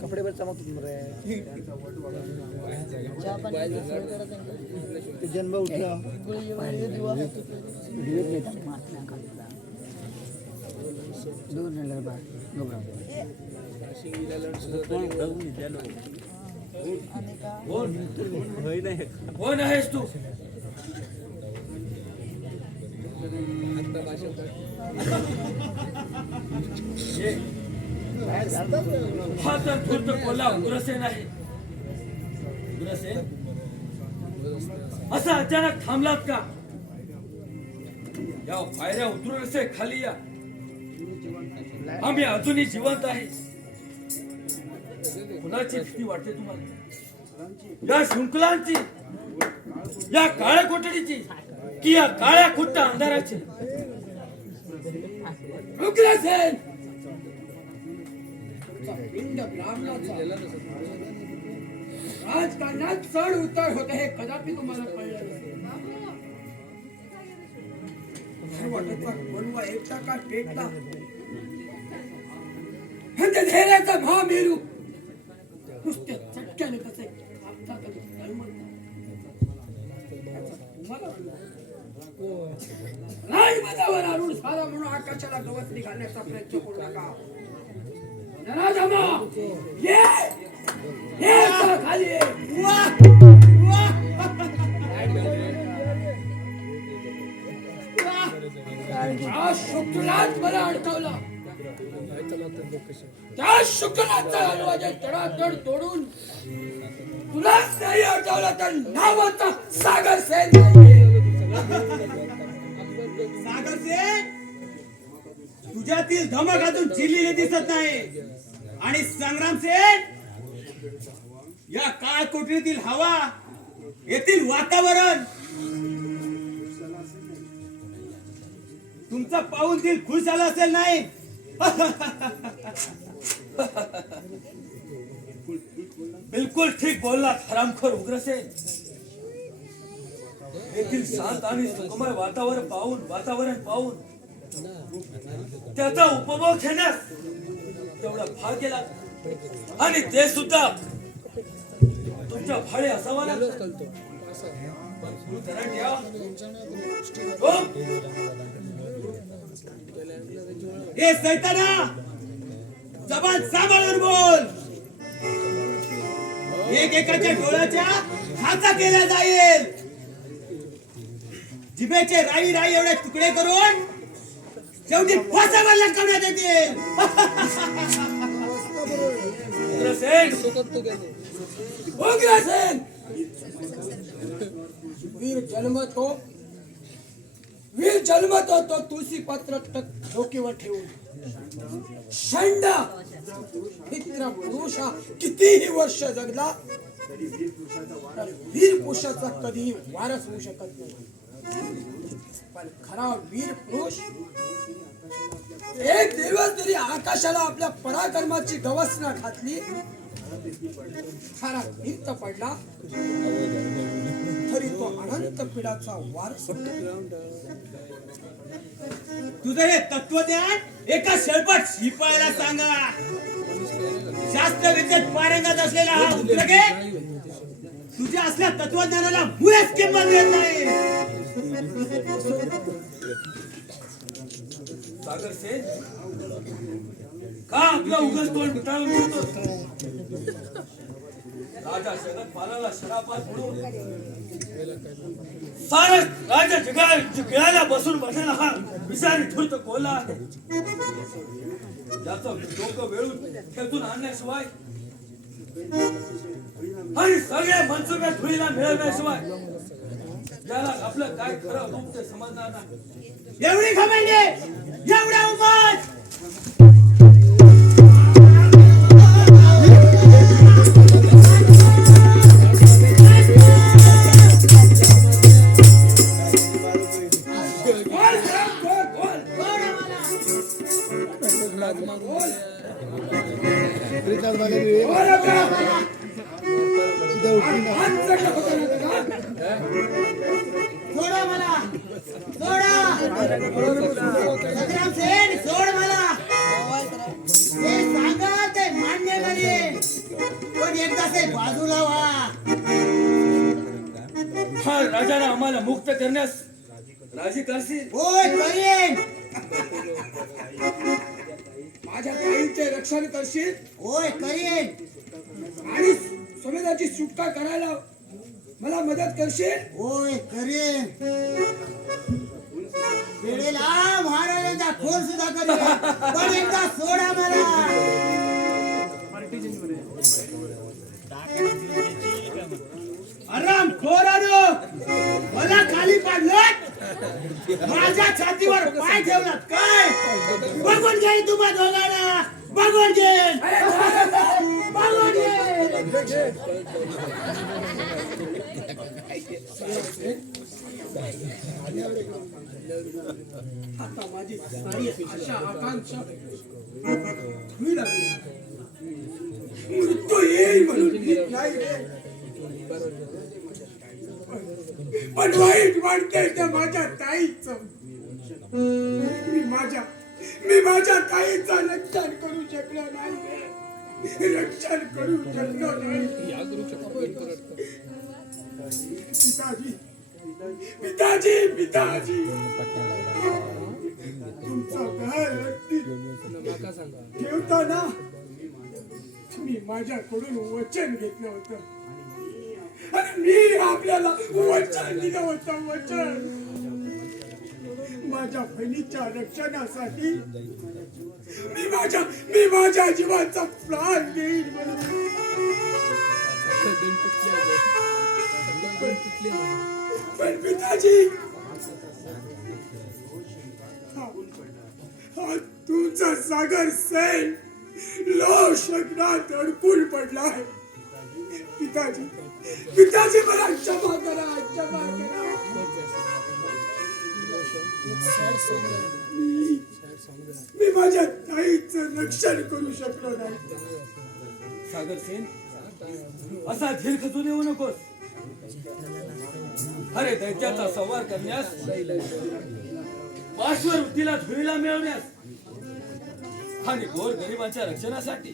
कपडे बर चमकतात रे. ते जन्म उठला कोण आहेस तू? हा तर खुर्द कोल्हा उग्रसेन आहे. उग्रसेन असा अचानक थांबलात का? या पायऱ्या उतरून असे खाली या. आम्ही अजूनही जिवंत आहे. कुणाची भीती वाटते तुम्हाला? या शृंखलांची, या काळ्या कोठडीची, की या काळ्या खुट्ट अंधाराची? उग्रसेन पिंड ब्राह्मणाचा राजकारणात चढ उतार होते हे कदापि तुम्हाला कळलं नसेल. कोणवा एकटा का पेटला म्हणजे धैर्याचा महामेरू नुसत्या चटक्याने कसे राजपदावर आणून सारा म्हणून आकाशाला गवत निघालण्याचा प्रयत्न करू नका. खाली शुक्रात मला अडकवला. त्या शुक्राचा दरवाजा तडातड तोडून तुलाच नाही अडकवला तर नावाचा सागर सेन. सागर सेन तुझ्यातील धमक अजून चिरलेली दिसत नाही. आणि संग्राम सेन या काळ कोठडीतील हवा, येथील वातावरण तुमचा पाहून दिल खुश झाला असेल नाही? बिलकुल ठीक बोललात हरामखोर उग्रसेन. येथील शांत आणि सुखमय वातावरण पाहून त्याचा उपभोग घेण्यास तेवढा भाग केला. आणि ते सुद्धा तुमच्या भाडे असावा ना. हे सैताना, जबान सांभाळून बोल. एकेकाच्या डोळ्याच्या खाचा केला जाईल. जिभेचे राई राई एवढे तुकडे करून शेवटी फासावर लटकवण्यात येतील. उग्रसेन वीर जन्मतो तो तुळशी पत्र डोकीवर ठेवून षंड मित्र पुरुष कितीही वर्ष जगला तर वीर पुरुषाचा कधीही वारस होऊ शकत नाही. पण खरा वीर पुरुष एक दिवस तरी आकाशाला आपल्या पराक्रमाची गवसना घातली, खरा भिंत पडला तरी तो अनंत पिढाचा वारस होतो. तुझं हे तत्वज्ञान एका शेळपट शिपायाला सांगा. शास्त्रविद्येत पारंगत असलेला हा उद्योगे तुझ्या असल्या तत्वज्ञानाला मुळीच किंमत देत नाही. सागर सेन का आपला उगाच तोंड मिटाळून घेतो? राजा जगत पालाला शरापात म्हणून सारा राजा जगाला बसून बसलेला हा विषारी धूर्त कोल्हा आहे. याचं डोकं वेळून खेळून आणण्याशिवाय आणि सगळे मनसुबे धुळीला मिळवण्याशिवाय याला आपलं काय खरं रूप ते समजणार नाही. एवढी घमंडी, एवढा उमाद. सोडा मला, सोडा. संग्राम सेन सोड मला. मला मुक्त करण्यास राजी करशील? होय करीन. माझ्या ताईंचे रक्षण करशील होय करीन. आणि समेदाची सुटका करायला मला मदत करशील? होय करीन. वेळेला महाराजांचा खोल सुद्धा करीन. पण एकदा सोडा मला. आराम खोरानो, मला खाली पाडलं, माझ्या छातीवर पाय ठेवलात काय? बघून घेईन तुम्हा दोघांना, बघून घेईन, बघून घेईन. आता माझी सारी आशा आकांक्षा मी लागली. मृत्यू येईल म्हणून भीत नाही रे. पण वाईट वाटतंय त्या माझ्या ताईचं. मी माझ्या ताईचं रक्षण करू शकलो नाही रे. रक्षण करू शकलो नाही. पिताजी तुमचा ठेवताना मी माझ्याकडून वचन घेतलं होतं आणि मी आपल्याला वचन दिलं होतं. वचन माझ्या बहिणीच्या रक्षणासाठी मी माझ्या जीवाचा प्राण देईन म्हणून. पण पिताजी हा तुमचा सागर सेन लो शब्दात अडकून पडलाय. पिताजी मला क्षमा करा, क्षमा करा. मी माझ्या ताईचं रक्षण करू शकलो नाही. सागर सेन, असा धीर खचून येऊ नकोस. अरे दैत्याचा संवार करण्यास, पाश्वर वृत्तीला धुळीला मिळवण्यास आणि गोर गरिबांच्या रक्षणासाठी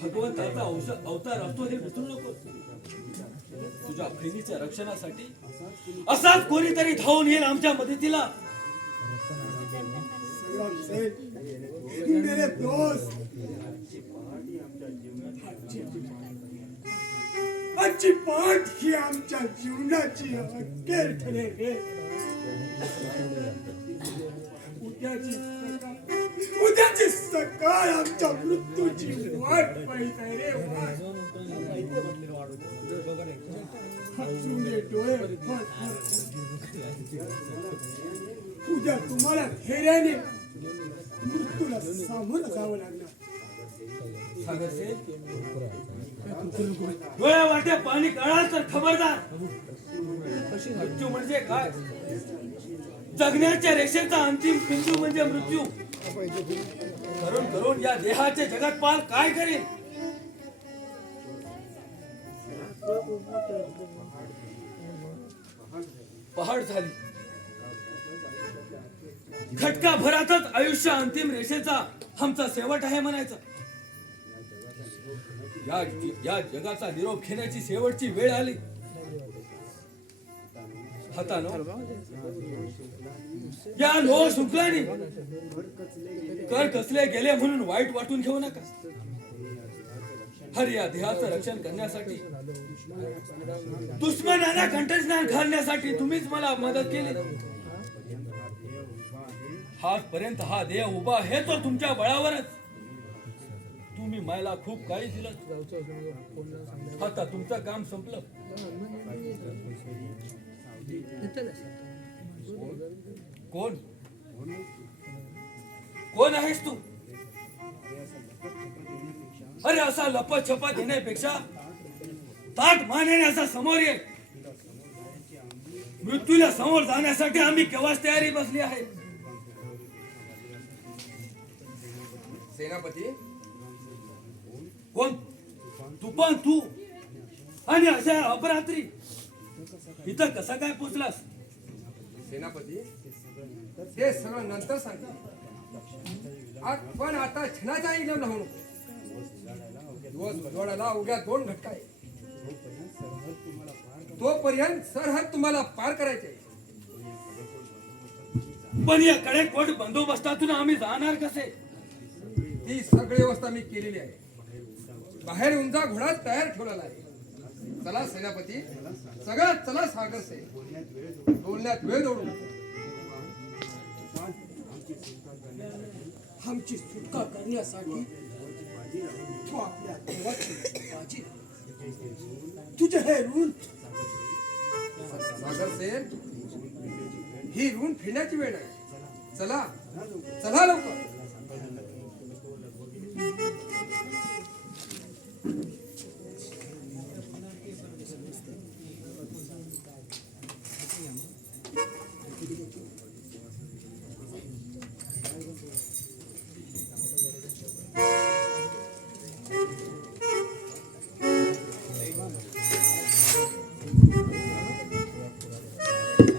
भगवंताचा अवतार असतो हे विसरू नकोस. तुझ्या बहिणीच्या रक्षणासाठी असाच कोणीतरी धावून येईल आमच्या मदतीला. मेरे दोस्त, आजची पाठ ही आमच्या जीवनाची अखेर ठरेल रे. उद्याची सकाळ आमच्या मृत्यूची वाट पाहित आहे रे. डोळे उद्या तुम्हाला धैर्याने मृत्यूला सामोरं जावं लागणार. सागर सेन, डोळ्या वाटे पाणी कळाल तर खबरदार. मृत्यू म्हणजे काय? जगण्याच्या रेषेचा अंतिम बिंदू म्हणजे मृत्यू. करून करून या देहाचे जगतपाल काय करेल? पहाड झाली. खटका भरातच आयुष्य अंतिम रेषेचा आमचा शेवट आहे म्हणायचं. या जगाचा निरोप घेण्याची शेवटची वेळ आली. हातानं या लोह शुक्लानी कर कसले गेले म्हणून वाईट वाटून घेऊ नका. हर या देहाचं रक्षण करण्यासाठी, दुश्मनांना कंठस्नान घालण्यासाठी तुम्हीच मला मदत केली. आजपर्यंत हा देह उभा आहे तो तुमच्या बळावरच. तुम्ही मला खूप काही दिलं. आता तुमचं काम संपलं. कोण कोण आहेस तू? अरे असा लपछपा देण्यापेक्षा ताट मानेने असा समोर ये. मृत्यूला समोर जाण्यासाठी आम्ही केव्हाच तयारी बसली आहे. सेनापती, कोण तू? पण तू आणि अशा अपरात्री इथं कसा काय पोचलास? सेनापती, ते सगळं नंतर सांगते. पण आता क्षणाचा इलम लावू नको. दिवस उजवाडाला उद्या 2 घटका आहे. तोपर्यंत सरहद तुम्हाला पार करायचे आहे. पण या कडेकोट बंदोबस्तातून आम्ही जाणार कसे? ही सगळी व्यवस्था मी केलेली आहे. बाहेर उंचा घोडा तयार ठेवलेला आहे. चला सेनापती, सगळ्यात चला सागर से बोलण्यात वेळ जोडू. आमची सुटका करण्यासाठी तू आपल्या देवाची बाजी तुझे हे ऋण सागर सेन, ही ऋण फिरण्याची वेळ आहे. चला चला लवकर.